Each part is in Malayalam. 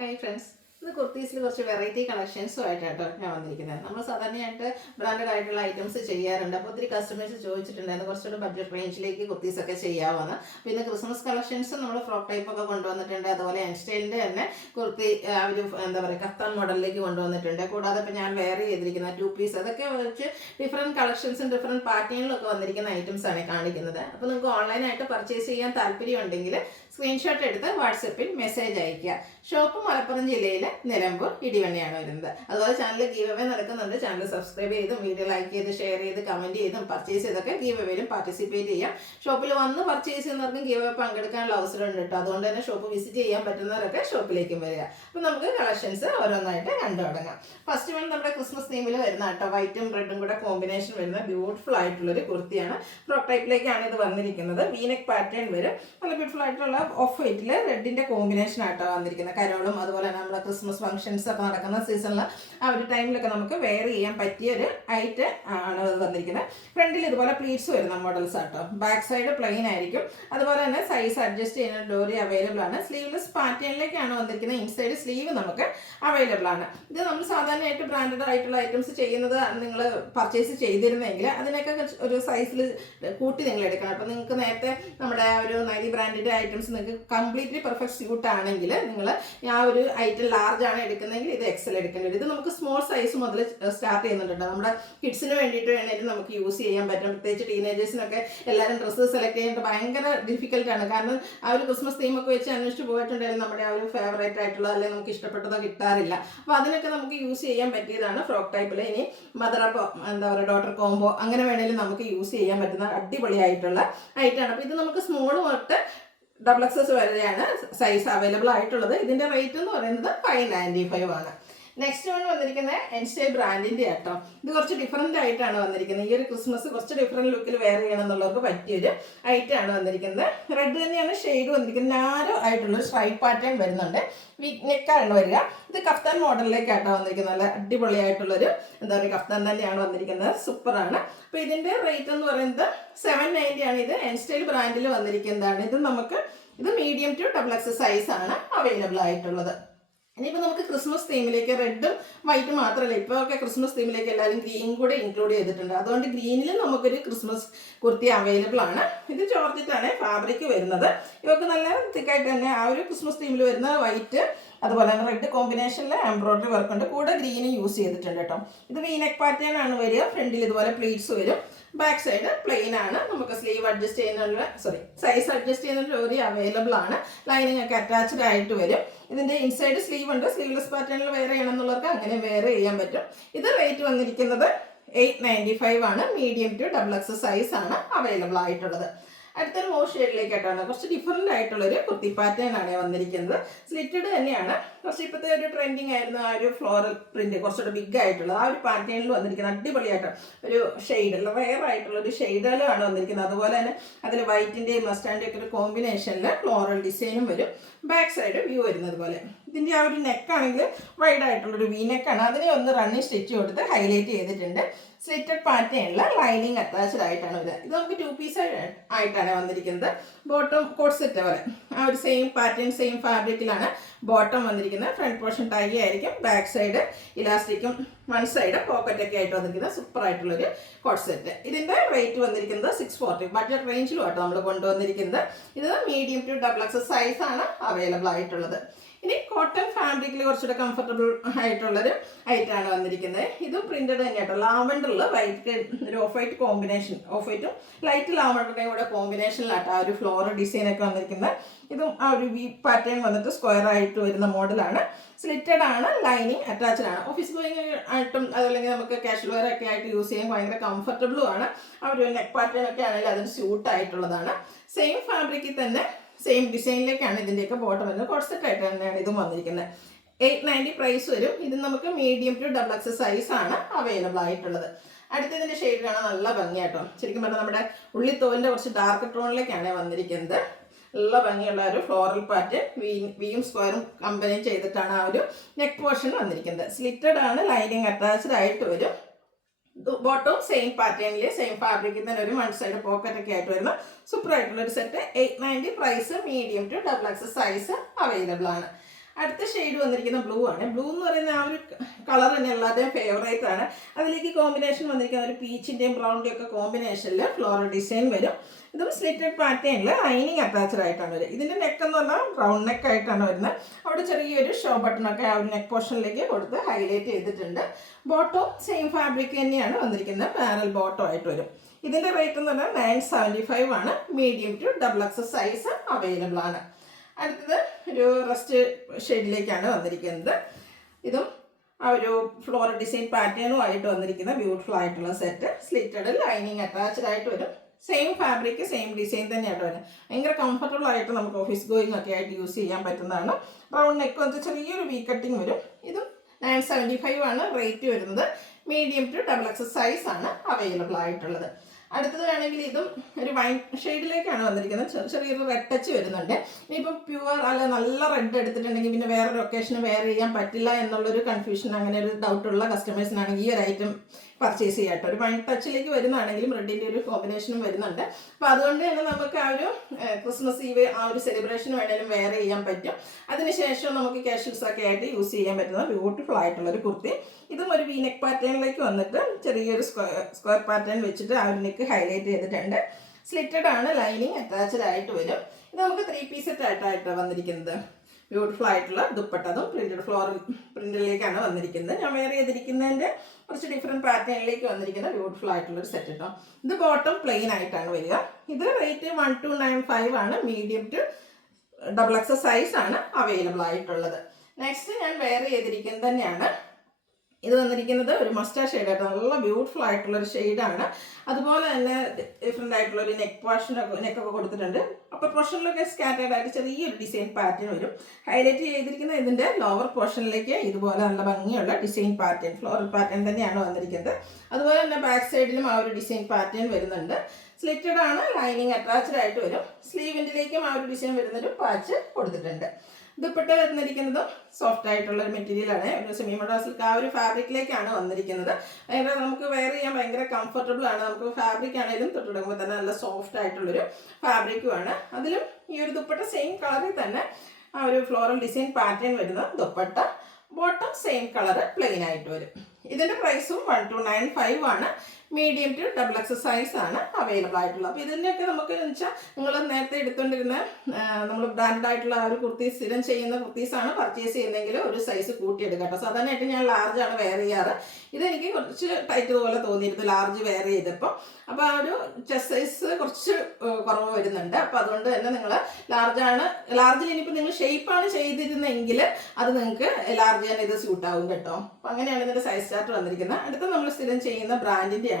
ഹായ് ഫ്രണ്ട്സ്, ഇത് കുർത്തീസിൽ കുറച്ച് വെറൈറ്റി കളക്ഷൻസുമായിട്ടാണ് ഞാൻ വന്നിരിക്കുന്നത്. നമ്മൾ സാധാരണയായിട്ട് ബ്രാൻഡഡ് ആയിട്ടുള്ള ഐറ്റംസ് ചെയ്യാറുണ്ട്. അപ്പോൾ ഒത്തിരി കസ്റ്റമേഴ്സ് ചോദിച്ചിട്ടുണ്ടായിരുന്നു കുറച്ചുകൂടി ബഡ്ജറ്റ് റേഞ്ചിലേക്ക് കുർത്തീസൊക്കെ ചെയ്യാമെന്ന്. പിന്നെ ക്രിസ്മസ് കളക്ഷൻസ് നമ്മൾ ഫ്രോക്ക് ടൈപ്പൊക്കെ കൊണ്ടുവന്നിട്ടുണ്ട്. അതുപോലെ എൻ സ്റ്റൈലിൻ്റെ തന്നെ കുർത്തി ഒരു എന്താ പറയുക കഫ്താൻ മോഡലിലേക്ക് കൊണ്ടുവന്നിട്ടുണ്ട്. കൂടാതെ ഇപ്പോൾ ഞാൻ വെയർ ചെയ്തിരിക്കുന്ന 2 പീസ് അതൊക്കെ വെച്ച് ഡിഫറെൻറ്റ് കളക്ഷൻസും ഡിഫറെൻറ്റ് പാറ്റേണിലൊക്കെ വന്നിരിക്കുന്ന ഐറ്റംസാണ് കാണിക്കുന്നത്. അപ്പോൾ നിങ്ങൾക്ക് ഓൺലൈനായിട്ട് പർച്ചേസ് ചെയ്യാൻ താല്പര്യമുണ്ടെങ്കിൽ സ്ക്രീൻഷോട്ട് എടുത്ത് വാട്സപ്പിൽ മെസ്സേജ് അയയ്ക്കുക. ഷോപ്പ് മലപ്പുറം ജില്ലയിൽ നിലമ്പൂർ ഇടിവണ്ണിയാണ് വരുന്നത്. അതുപോലെ ചാനൽ ഗീവ് അവേ നടക്കുന്നുണ്ട്. ചാനൽ സബ്സ്ക്രൈബ് ചെയ്തും വീഡിയോ ലൈക്ക് ചെയ്ത് ഷെയർ ചെയ്ത് കമൻറ്റ് ചെയ്തും പർച്ചേസ് ചെയ്തൊക്കെ ഗീവ് അവേയിലും പാർട്ടിസിപ്പേറ്റ് ചെയ്യാം. ഷോപ്പിൽ വന്ന് പർച്ചേസ് ചെയ്യുന്നവർക്കും ഗീവ് അവേ പങ്കെടുക്കാനുള്ള അവസരമുണ്ട് കേട്ടോ. അതുകൊണ്ട് തന്നെ ഷോപ്പ് വിസിറ്റ് ചെയ്യാൻ പറ്റുന്നവരൊക്കെ ഷോപ്പിലേക്കും വരിക. അപ്പോൾ നമുക്ക് കളക്ഷൻസ് ഓരോന്നായിട്ട് കണ്ടു തുടങ്ങാം. ഫസ്റ്റ് വൺ നമ്മുടെ ക്രിസ്മസ് തീമിൽ വരുന്ന കേട്ടോ, വൈറ്റും റെഡും കൂടെ കോമ്പിനേഷൻ വരുന്ന ബ്യൂട്ടിഫുൾ ആയിട്ടുള്ളൊരു കുർത്തിയാണ്. ഫ്രോക്ക് ടൈപ്പിലേക്കാണ് ഇത് വന്നിരിക്കുന്നത്. വീനെക്ക് പാറ്റേൺ വരും. നല്ല ബ്യൂട്ടിഫുൾ ആയിട്ടുള്ള ഓഫ് വൈറ്റിൽ റെഡിൻ്റെ കോമ്പിനേഷൻ ആയിട്ടോ വന്നിരിക്കുന്നത്. കരോളും അതുപോലെ തന്നെ നമ്മുടെ ക്രിസ്മസ് ഫംഗ്ഷൻസ് ഒക്കെ നടക്കുന്ന സീസണിൽ ആ ഒരു ടൈമിലൊക്കെ നമുക്ക് വെയർ ചെയ്യാൻ പറ്റിയ ഒരു ഐറ്റ് ആണ് വന്നിരിക്കുന്നത്. ഫ്രണ്ടിൽ ഇതുപോലെ പ്ലീറ്റ്സ് വരുന്ന മോഡൽസ് ആട്ടോ. ബാക്ക് സൈഡ് പ്ലെയിൻ ആയിരിക്കും. അതുപോലെ തന്നെ സൈസ് അഡ്ജസ്റ്റ് ചെയ്യുന്ന ഡോറി അവൈലബിൾ ആണ്. സ്ലീവ്ലെസ് പാറ്റേണിലേക്കാണ് വന്നിരിക്കുന്നത്. ഇൻസൈഡ് സ്ലീവ് നമുക്ക് അവൈലബിൾ ആണ്. ഇത് നമ്മൾ സാധാരണയായിട്ട് ബ്രാൻഡഡ് ആയിട്ടുള്ള ഐറ്റംസ് ചെയ്യുന്നത് നിങ്ങൾ പർച്ചേസ് ചെയ്തിരുന്നെങ്കിൽ അതിനൊക്കെ ഒരു സൈസിൽ കൂട്ടി നിങ്ങൾ എടുക്കണം. അപ്പോൾ നിങ്ങൾക്ക് നേരത്തെ നമ്മുടെ ഒരു നൈലി ബ്രാൻഡിൻ്റെ ഐറ്റംസ് നിങ്ങൾക്ക് കംപ്ലീറ്റ്ലി പെർഫെക്റ്റ് സ്യൂട്ട് ആണെങ്കിൽ നിങ്ങൾ ആ ഒരു ഐറ്റം ലാർജ് ആണ് എടുക്കുന്നതെങ്കിൽ ഇത് എക്സൽ എടുക്കേണ്ടി വരും. ഇത് നമുക്ക് സ്മോൾ സൈസ് മുതൽ സ്റ്റാർട്ട് ചെയ്യുന്നുണ്ട്. നമ്മുടെ കിഡ്സിന് വേണ്ടിയിട്ട് വേണമെങ്കിൽ നമുക്ക് യൂസ് ചെയ്യാൻ പറ്റും. പ്രത്യേകിച്ച് ടീനേജേഴ്സിനൊക്കെ എല്ലാവരും ഡ്രസ്സ് സെലക്ട് ചെയ്യാനായിട്ട് ഭയങ്കര ഡിഫിക്കൽട്ടാണ്. കാരണം ആ ഒരു ക്രിസ്മസ് തീമൊക്കെ വെച്ച് അന്വേഷിച്ച് പോയിട്ടുണ്ടെങ്കിൽ നമ്മുടെ ആ ഒരു ഫേവറേറ്റ് ആയിട്ടുള്ള അല്ലെങ്കിൽ നമുക്ക് ഇഷ്ടപ്പെട്ടതോ കിട്ടാറില്ല. അപ്പോൾ അതിനൊക്കെ നമുക്ക് യൂസ് ചെയ്യാൻ പറ്റിയതാണ് ഫ്രോക്ക് ടൈപ്പിൽ. ഇനി മദർ അപ്പോ എന്താ പറയുക ഡോട്ടർ കോംബോ അങ്ങനെ വേണമെങ്കിലും നമുക്ക് യൂസ് ചെയ്യാൻ പറ്റുന്ന അടിപൊളിയായിട്ടുള്ള ഐറ്റമാണ്. അപ്പോൾ ഇത് നമുക്ക് സ്മോൾ തൊട്ട് XXS വരെയാണ് സൈസ് അവൈലബിൾ ആയിട്ടുള്ളത്. ഇതിൻ്റെ റേറ്റ് എന്ന് പറയുന്നത് 595 ആണ്. നെക്സ്റ്റ് വൺ വന്നിരിക്കുന്നത് എൻ സ്റ്റൈൽ ബ്രാൻഡിൻ്റെ ആട്ടോ. ഇത് കുറച്ച് ഡിഫറെൻ്റ് ആയിട്ടാണ് വന്നിരിക്കുന്നത്. ഈ ഒരു ക്രിസ്മസ് കുറച്ച് ഡിഫറെൻറ്റ് ലുക്കിൽ വെയർ ചെയ്യണം എന്നുള്ളവർക്ക് പറ്റിയൊരു ഐറ്റമാണ് വന്നിരിക്കുന്നത്. റെഡ് തന്നെയാണ് ഷെയ്ഡ് വന്നിരിക്കുന്നത്. നാരോ ആയിട്ടുള്ളൊരു സ്ട്രൈപ്പ് പാറ്റേൺ വരുന്നുണ്ട്. നെക്കാണ് വരിക. ഇത് കഫ്താൻ മോഡലിലേക്കാട്ടോ വന്നിരിക്കുന്നത്. നല്ല അടിപൊളിയായിട്ടുള്ളൊരു എന്താ പറയുക കഫ്താൻ തന്നെയാണ് വന്നിരിക്കുന്നത്. സൂപ്പറാണ്. അപ്പോൾ ഇതിൻ്റെ റേറ്റ് എന്ന് പറയുന്നത് 790 ആണ്. ഇത് എൻ സ്റ്റൈൽ ബ്രാൻഡിൽ വന്നിരിക്കുന്നതാണ്. ഇത് മീഡിയം ടു XXS സൈസാണ് അവൈലബിൾ ആയിട്ടുള്ളത്. ഇനിയിപ്പോൾ നമുക്ക് ക്രിസ്മസ് തീമിലേക്ക് റെഡും വൈറ്റും മാത്രമല്ല, ഇപ്പോൾ ഒക്കെ ക്രിസ്മസ് തീമിലേക്ക് എല്ലാവരും ഗ്രീൻ കൂടെ ഇൻക്ലൂഡ് ചെയ്തിട്ടുണ്ട്. അതുകൊണ്ട് ഗ്രീനിൽ നമുക്കൊരു ക്രിസ്മസ് കുർത്തി അവൈലബിൾ ആണ്. ഇത് ജോർജറ്റാണ് ഫാബ്രിക് വരുന്നത്. ഇവർക്ക് നല്ല തിക്കായിട്ട് തന്നെ ആ ഒരു ക്രിസ്മസ് തീമിൽ വരുന്ന വൈറ്റ് അതുപോലെ തന്നെ റെഡ് കോമ്പിനേഷനിൽ എംബ്രോയിഡറി വർക്ക് ഉണ്ട്. കൂടെ ഗ്രീനും യൂസ് ചെയ്തിട്ടുണ്ട് കേട്ടോ. ഇത് വീനെക്ക് പാറ്റേൺ ആണ് വരിക. ഫ്രണ്ടിൽ ഇതുപോലെ പ്ലീറ്റ്സ് വരും. ബാക്ക് സൈഡ് പ്ലെയിൻ ആണ്. നമുക്ക് സ്ലീവ് അഡ്ജസ്റ്റ് ചെയ്യുന്നുള്ള സൈസ് അഡ്ജസ്റ്റ് ചെയ്യുന്ന ജോലി അവൈലബിൾ ആണ്. ലൈനിങ് ഒക്കെ അറ്റാച്ച്ഡ് ആയിട്ട് വരും. ഇതിൻ്റെ ഇൻസൈഡ് സ്ലീവ് ഉണ്ട്. സ്ലീവ്ലെസ് പാറ്റേണിൽ വെയർ ചെയ്യണം എന്നുള്ളവർക്ക് അങ്ങനെ വെയർ ചെയ്യാൻ പറ്റും. ഇത് റേറ്റ് വന്നിരിക്കുന്നത് 895 ആണ്. മീഡിയം ടു XXS സൈസ് ആണ് അവൈലബിൾ ആയിട്ടുള്ളത്. അടുത്തൊരു മോർ ഷെയ്ഡിലേക്കായിട്ടാണ് കുറച്ച് ഡിഫറെൻ്റ് ആയിട്ടുള്ളൊരു കുർത്തി പാറ്റേൺ ആണ് വന്നിരിക്കുന്നത്. സ്ലിറ്റഡ് തന്നെയാണ്. കുറച്ച് ഇപ്പോഴത്തെ ഒരു ട്രെൻഡിങ് ആയിരുന്നു ആ ഒരു ഫ്ലോറൽ പ്രിന്റ്, കുറച്ചുകൂടെ ബിഗ് ആയിട്ടുള്ളത്. ആ ഒരു പാറ്റേണിൽ വന്നിരിക്കുന്നത് അടിപൊളിയായിട്ട് ഒരു ഷെയ്ഡ് റെയർ ആയിട്ടുള്ള ഒരു ഷെയ്ഡുകളാണ് വന്നിരിക്കുന്നത്. അതുപോലെ തന്നെ അതിൽ വൈറ്റിൻ്റെയും മസ്റ്റാൻഡിൻ്റെ ഒക്കെ ഒരു കോമ്പിനേഷനിൽ ഫ്ലോറൽ ഡിസൈനും വരും. ബാക്ക് സൈഡ് വ്യൂ വരുന്നത് പോലെ. ഇതിൻ്റെ ആ ഒരു നെക്കാണെങ്കിൽ വൈഡ് ആയിട്ടുള്ളൊരു വി നെക്കാണ്. അതിനെ ഒന്ന് റണ്ണിങ് സ്റ്റിച്ച് കൊടുത്ത് ഹൈലൈറ്റ് ചെയ്തിട്ടുണ്ട്. സ്ലിറ്റഡ് പാറ്റേണിൽ ലൈനിങ് അറ്റാച്ച്ഡ് ആയിട്ടാണ് വരുന്നത്. ഇത് നമുക്ക് 2 പീസ് ആയിട്ടാണ് വന്നിരിക്കുന്നത്. ബോട്ടം കോട്ട് സെറ്റ് പോലെ ആ ഒരു സെയിം പാറ്റേൺ സെയിം ഫാബ്രിക്കിലാണ് ബോട്ടം വന്നിരിക്കുന്നത്. ഫ്രണ്ട് പോർഷൻ ടൈ ആയിരിക്കും. ബാക്ക് സൈഡ് ഇലാസ്റ്റിക്കും വൺ സൈഡ് പോക്കറ്റൊക്കെ ആയിട്ട് വന്നിരിക്കുന്നത് സൂപ്പർ ആയിട്ടുള്ളൊരു കോട്ട് സെറ്റ്. ഇതിൻ്റെ റേറ്റ് വന്നിരിക്കുന്നത് 640 ബഡ്ജറ്റ് റേഞ്ചിലും ആട്ടോ നമ്മൾ കൊണ്ടുവന്നിരിക്കുന്നത്. ഇത് മീഡിയം ടു XXS സൈസാണ് അവൈലബിൾ ആയിട്ടുള്ളത്. ഇനി കോട്ടൺ ഫാബ്രിക്കിൽ കുറച്ചുകൂടെ കംഫർട്ടബിൾ ആയിട്ടുള്ളൊരു ഐറ്റാണ് വന്നിരിക്കുന്നത്. ഇതും പ്രിന്റഡ് തന്നെയാട്ടോ. ലാവൻഡറിൽ വൈറ്റ് ഒരു ഓഫ് വൈറ്റ് കോമ്പിനേഷൻ, ഓഫ് വൈറ്റും ലൈറ്റ് ലാവൻഡറിൻ്റെയും കൂടെ കോമ്പിനേഷനിലാട്ടോ ആ ഒരു ഫ്ലോറൽ ഡിസൈനൊക്കെ വന്നിരിക്കുന്നത്. ഇതും ആ ഒരു വി പാറ്റേൺ വന്നിട്ട് സ്ക്വയർ ആയിട്ട് വരുന്ന മോഡലാണ്. സ്ലിറ്റഡ് ആണ്. ലൈനിങ് അറ്റാച്ച്ഡ് ആണ്. ഓഫീസ് ഗോയിങ് ആയിട്ടും അതല്ലെങ്കിൽ നമുക്ക് കാഷ്വൽ വെയർ ഒക്കെ ആയിട്ട് യൂസ് ചെയ്യാൻ ഭയങ്കര കംഫർട്ടബിളും ആണ്. ആ ഒരു നെക്ക് പാറ്റേൺ ഒക്കെ ആണെങ്കിൽ അതിന് സ്യൂട്ട് ആയിട്ടുള്ളതാണ്. സെയിം ഫാബ്രിക്കിൽ തന്നെ സെയിം ഡിസൈനിലേക്കാണ് ഇതിൻ്റെയൊക്കെ ബോട്ടം വരുന്നത്. കോട്ട് സെറ്റ് ആയിട്ട് തന്നെയാണ് ഇതും വന്നിരിക്കുന്നത്. 890 പ്രൈസ് വരും. ഇത് നമുക്ക് മീഡിയം ടു XXS സൈസാണ് അവൈലബിൾ ആയിട്ടുള്ളത്. അടുത്തതിൻ്റെ ഷെയ്ഡ് കാണാൻ നല്ല ഭംഗിയാട്ടോ. ശരിക്കും പറഞ്ഞാൽ നമ്മുടെ ഉള്ളിത്തോലിൻ്റെ കുറച്ച് ഡാർക്ക് ടോണിലേക്കാണ് വന്നിരിക്കുന്നത്. നല്ല ഭംഗിയുള്ള ഒരു ഫ്ലോറൽ പാറ്റേൺ വിയും സ്ക്വയറും കമ്പൈൻ ചെയ്തിട്ടാണ് ആ ഒരു നെക്ക് പോർഷൻ വന്നിരിക്കുന്നത്. സ്ലിറ്റഡ് ആണ്. ലൈനിങ് അറ്റാച്ച്ഡ് ആയിട്ട് വരും. ബോട്ടം സെയിം പാറ്റേണിൽ സെയിം ഫാബ്രിക്കിൽ തന്നെ ഒരു വൺ സൈഡ് പോക്കറ്റൊക്കെ ആയിട്ട് വരുന്ന സൂപ്പർ ആയിട്ടുള്ളൊരു set. 890 price. Medium to XXS size available ആണ്. അടുത്ത ഷെയ്ഡ് വന്നിരിക്കുന്ന ബ്ലൂ ആണ്. ബ്ലൂ എന്ന് പറയുന്ന ആ ഒരു കളർ തന്നെ എല്ലാവരുടെയും ഫേവറേറ്റ് ആണ്. അതിലേക്ക് കോമ്പിനേഷൻ വന്നിരിക്കുന്ന ഒരു പീച്ചിൻ്റെയും ബ്രൗണിൻ്റെയും ഒക്കെ കോമ്പിനേഷനിൽ ഫ്ലോറൽ ഡിസൈൻ വരും. ഇതും സ്ലിറ്റഡ് പാറ്റേണിൽ ലൈനിങ് അറ്റാച്ച്ഡ് ആയിട്ടാണ് വരിക. ഇതിൻ്റെ നെക്ക് എന്ന് പറഞ്ഞാൽ റൗണ്ട് നെക്ക് ആയിട്ടാണ് വരുന്നത്. അവിടെ ചെറിയൊരു ഷോ ബട്ടണൊക്കെ ആ ഒരു നെക്ക് പോർഷനിലേക്ക് കൊടുത്ത് ഹൈലൈറ്റ് ചെയ്തിട്ടുണ്ട്. ബോട്ടം സെയിം ഫാബ്രിക് തന്നെയാണ് വന്നിരിക്കുന്നത്, പാരൽ ബോട്ടം ആയിട്ട് വരും. ഇതിൻ്റെ റേറ്റ് എന്ന് പറഞ്ഞാൽ 975 ആണ്. Medium to XXL size available ആണ്. അടുത്തത് ഒരു റസ്റ്റ് ഷെയ്ഡിലേക്കാണ് വന്നിരിക്കുന്നത്. ഇതും ആ ഒരു ഫ്ലോറൽ ഡിസൈൻ പാറ്റേണും ആയിട്ട് വന്നിരിക്കുന്ന ബ്യൂട്ടിഫുൾ ആയിട്ടുള്ള സെറ്റ്. സ്ലിറ്റഡ് ലൈനിങ് അറ്റാച്ച്ഡ് ആയിട്ട് വരും. സെയിം ഫാബ്രിക് സെയിം ഡിസൈൻ തന്നെയായിട്ട് വരും. ഭയങ്കര കംഫർട്ടബിൾ ആയിട്ട് നമുക്ക് ഓഫീസ് ഗോയിങ് ഒക്കെ ആയിട്ട് യൂസ് ചെയ്യാൻ പറ്റുന്നതാണ്. റൗണ്ട് നെക്ക് വന്ന് ചെറിയൊരു വി കട്ടിങ് വരും. ഇതും 975 ആണ് റേറ്റ് വരുന്നത്. മീഡിയം ടു XXL സൈസ് ആണ് അവൈലബിൾ ആയിട്ടുള്ളത്. അടുത്തത് വേണമെങ്കിൽ ഇതും ഒരു വൈൻ ഷെയ്ഡിലേക്കാണ് വന്നിരിക്കുന്നത്. ചെറിയൊരു റെഡ് ടച്ച് വരുന്നുണ്ട്. ഇനിയിപ്പം പ്യുവർ അല്ല നല്ല റെഡ് എടുത്തിട്ടുണ്ടെങ്കിൽ പിന്നെ വേറൊരു ഒക്കേഷന് വെയർ ചെയ്യാൻ പറ്റില്ല എന്നുള്ളൊരു കൺഫ്യൂഷൻ, അങ്ങനെ ഒരു ഡൗട്ടുള്ള കസ്റ്റമേഴ്സിനാണെങ്കിൽ ഈ ഒരു ഐറ്റം പർച്ചേസ് ചെയ്യാട്ടോ. ഒരു വൈൻ ടച്ചിലേക്ക് വരുന്നതാണെങ്കിലും റെഡിൻ്റെ ഒരു കോമ്പിനേഷനും വരുന്നുണ്ട്. അപ്പോൾ അതുകൊണ്ട് തന്നെ നമുക്ക് ആ ഒരു ക്രിസ്മസ് ഈവ് ആ ഒരു സെലിബ്രേഷൻ വേണമെങ്കിലും വെയർ ചെയ്യാൻ പറ്റും. അതിനുശേഷം നമുക്ക് കാഷ്വൽസ് ഒക്കെ ആയിട്ട് യൂസ് ചെയ്യാൻ പറ്റുന്ന ബ്യൂട്ടിഫുൾ ആയിട്ടുള്ളൊരു കുർത്തി. ഇതും ഒരു വി നെക്ക് പാറ്റേണിലേക്ക് വന്നിട്ട് ചെറിയൊരു സ്ക്വയർ പാറ്റേൺ വെച്ചിട്ട് ആ ഒരു നെക്ക് ഹൈലൈറ്റ് ചെയ്തിട്ടുണ്ട്. സ്ലിറ്റഡ് ആണ്, ലൈനിങ് അറ്റാച്ച്ഡ് ആയിട്ട് വരും. ഇത് നമുക്ക് 3 പീസ് സെറ്റ് ആയിട്ടാണ് വന്നിരിക്കുന്നത്. ബ്യൂട്ടിഫുൾ ആയിട്ടുള്ള ദുപ്പട്ടതും പ്രിന്റഡ് ഫ്ലോറൽ പ്രിന്റിലേക്കാണ് വന്നിരിക്കുന്നത്. ഞാൻ വെയർ ചെയ്തിരിക്കുന്നതിൻ്റെ കുറച്ച് ഡിഫറെൻറ്റ് പാറ്റേണിലേക്ക് വന്നിരിക്കുന്ന ബ്യൂട്ടിഫുൾ ആയിട്ടുള്ളൊരു സെറ്റ് കേട്ടോ. ഇത് ബോട്ടം പ്ലെയിൻ ആയിട്ടാണ് വരിക. ഇത് റേറ്റ് 1295 ആണ്. മീഡിയം ടു XXL സൈസ് ആണ് അവൈലബിൾ ആയിട്ടുള്ളത്. നെക്സ്റ്റ് ഞാൻ വെയർ ചെയ്തിരിക്കുന്നത് തന്നെയാണ്. ഇത് വന്നിരിക്കുന്നത് ഒരു മസ്റ്റാർഡ് ഷെയ്ഡായിട്ട് നല്ല ബ്യൂട്ടിഫുൾ ആയിട്ടുള്ളൊരു ഷെയ്ഡാണ്. അതുപോലെ തന്നെ ഡിഫറെൻ്റ് ആയിട്ടുള്ളൊരു നെക്കൊക്കെ കൊടുത്തിട്ടുണ്ട്. അപ്പർ പോർഷനിലൊക്കെ സ്കാറ്റേഡ് ആയിട്ട് ചെറിയൊരു ഡിസൈൻ പാറ്റേൺ വരും. ഹൈലൈറ്റ് ചെയ്തിരിക്കുന്ന ഇതിൻ്റെ ലോവർ പോർഷനിലേക്ക് ഇതുപോലെ നല്ല ഭംഗിയുള്ള ഡിസൈൻ പാറ്റേൺ, ഫ്ലോറൽ പാറ്റേൺ തന്നെയാണ് വന്നിരിക്കുന്നത്. അതുപോലെ തന്നെ ബാക്ക് സൈഡിലും ആ ഒരു ഡിസൈൻ പാറ്റേൺ വരുന്നുണ്ട്. സ്ലിറ്റഡ് ആണ്, ലൈനിങ് അറ്റാച്ച്ഡ് ആയിട്ട് വരും. സ്ലീവിൻ്റിലേക്കും ആ ഒരു ഡിസൈൻ വരുന്നൊരു പാച്ച് കൊടുത്തിട്ടുണ്ട്. ദുപ്പട്ട വന്നിരിക്കുന്നതും സോഫ്റ്റ് ആയിട്ടുള്ള ഒരു മെറ്റീരിയലാണ്. ഒരു സെമി മോഡൽ സിൽക്ക് ആ ഒരു ഫാബ്രിക്കിലേക്കാണ് വന്നിരിക്കുന്നത്. ഭയങ്കര നമുക്ക് വെയർ ചെയ്യാൻ ഭയങ്കര കംഫർട്ടബിൾ ആണ്. നമുക്ക് ഫാബ്രിക് ആണെങ്കിലും തൊട്ടിടുമ്പോൾ തന്നെ നല്ല സോഫ്റ്റ് ആയിട്ടുള്ളൊരു ഫാബ്രിക്കുമാണ്. അതിലും ഈ ഒരു ദുപ്പട്ട സെയിം കളറിൽ തന്നെ ആ ഒരു ഫ്ലോറൽ ഡിസൈൻ പാറ്റേൺ വരുന്ന dupatta. Bottom same colour plain ആയിട്ട് വരും. ഇതിൻ്റെ പ്രൈസും 1295 ആണ്. മീഡിയം ടു XXL സൈസ് ആണ് അവൈലബിൾ ആയിട്ടുള്ളത്. അപ്പോൾ ഇതിൻ്റെയൊക്കെ നമുക്ക് എന്ന് വെച്ചാൽ നിങ്ങൾ നേരത്തെ എടുത്തുകൊണ്ടിരുന്ന നമ്മൾ ബ്രാൻഡ് ആയിട്ടുള്ള ആ ഒരു കുർത്തീസ് സ്ഥിരം ചെയ്യുന്ന കുർത്തീസാണ് പർച്ചേസ് ചെയ്യുന്നതെങ്കിൽ ഒരു സൈസ് കൂട്ടിയെടുക്കുക കേട്ടോ. സാധാരണയായിട്ട് ഞാൻ ലാർജ് ആണ് വെയർ ചെയ്യാറ്. ഇതെനിക്ക് കുറച്ച് ടൈറ്റ് പോലെ തോന്നിയിരുന്നു ലാർജ് വെയർ ചെയ്തപ്പോൾ. അപ്പോൾ ആ ഒരു ചെസ്റ്റ് സൈസ് കുറച്ച് കുറവ് വരുന്നുണ്ട്. അപ്പോൾ അതുകൊണ്ട് തന്നെ നിങ്ങൾ ലാർജിൽ ഇനിയിപ്പോൾ നിങ്ങൾ ഷേപ്പാണ് ചെയ്തിരുന്നെങ്കിൽ അത് നിങ്ങൾക്ക് ലാർജ് തന്നെ ഇത് സ്യൂട്ടാവും കേട്ടോ. അപ്പോൾ അങ്ങനെയാണ് ഇതിൻ്റെ സൈസ് ചാർട്ട് വന്നിരിക്കുന്നത്. അടുത്ത നമ്മൾ സ്ഥിരം ചെയ്യുന്ന ബ്രാൻഡിൻ്റെയാണ്.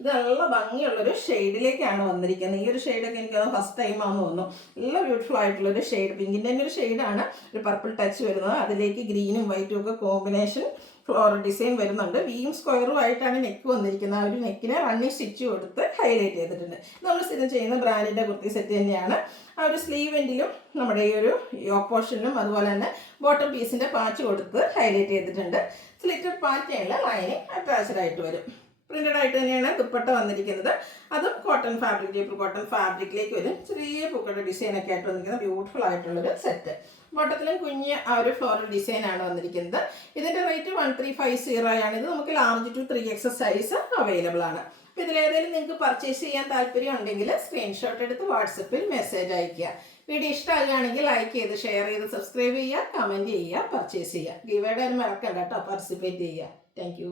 ഇത് നല്ല ഭംഗിയുള്ളൊരു ഷെയ്ഡിലേക്കാണ് വന്നിരിക്കുന്നത്. ഈ ഒരു ഷെയ്ഡൊക്കെ എനിക്ക് ഫസ്റ്റ് ടൈം ആണെന്ന് തോന്നുന്നു. നല്ല ബ്യൂട്ടിഫുൾ ആയിട്ടുള്ളൊരു ഷെയ്ഡ്, പിങ്കിൻ്റെ തന്നെ ഒരു ഷെയ്ഡാണ്. ഒരു പർപ്പിൾ ടച്ച് വരുന്നത്. അതിലേക്ക് ഗ്രീനും വൈറ്റും ഒക്കെ കോമ്പിനേഷൻ ഫ്ലോറൽ ഡിസൈൻ വരുന്നുണ്ട്. വിയും സ്ക്വയറും ആയിട്ടാണ് നെക്ക് വന്നിരിക്കുന്നത്. ആ ഒരു നെക്കിനെ റണ്ണിങ് സ്റ്റിച്ച് കൊടുത്ത് ഹൈലൈറ്റ് ചെയ്തിട്ടുണ്ട്. നമ്മൾ സ്ഥിരം ചെയ്യുന്ന ബ്രാൻഡിൻ്റെ കുർത്തി സെറ്റ് തന്നെയാണ്. ആ ഒരു സ്ലീവ് എൻഡിലും നമ്മുടെ ഈ ഒരു യോക്ക് പോർഷനിലും അതുപോലെ തന്നെ ബോട്ടം പീസിൻ്റെ പാച്ച് കൊടുത്ത് ഹൈലൈറ്റ് ചെയ്തിട്ടുണ്ട്. സ്ലിറ്റഡ് പാറ്റേണിൽ ലൈനിങ് അറ്റാച്ച്ഡ് ആയിട്ട് വരും. പ്രിന്റഡ് ആയിട്ട് തന്നെയാണ് ദുപ്പട്ട വന്നിരിക്കുന്നത്. അതും കോട്ടൺ ഫാബ്രിക്, ജയ്പൂർ കോട്ടൺ ഫാബ്രിക്കിലേക്ക് വരും. ചെറിയ പൂക്കളുടെ ഡിസൈനൊക്കെ ആയിട്ട് വന്നിരിക്കുന്ന ബ്യൂട്ടിഫുൾ ആയിട്ടുള്ളൊരു സെറ്റ്. ബോട്ടത്തിലും കുഞ്ഞ് ആ ഒരു ഫ്ലോറൽ ഡിസൈനാണ് വന്നിരിക്കുന്നത്. ഇതിൻ്റെ റേറ്റ് 1350 ആണ്. ഇത് നമുക്ക് large to 3XL size available ആണ്. അപ്പോൾ ഇതിലേതെങ്കിലും നിങ്ങൾക്ക് പർച്ചേസ് ചെയ്യാൻ താല്പര്യം ഉണ്ടെങ്കിൽ സ്ക്രീൻഷോട്ട് എടുത്ത് വാട്സപ്പിൽ മെസ്സേജ് അയയ്ക്കുക. വീഡിയോ ഇഷ്ടമാകുകയാണെങ്കിൽ ലൈക്ക് ചെയ്ത് ഷെയർ ചെയ്ത് സബ്സ്ക്രൈബ് ചെയ്യുക, കമൻറ്റ് ചെയ്യുക, പർച്ചേസ് ചെയ്യുക. ഗിവേയുടെ ഒരു മറക്കണ്ട കേട്ടോ, പാർട്ടിസിപ്പേറ്റ് ചെയ്യുക. താങ്ക്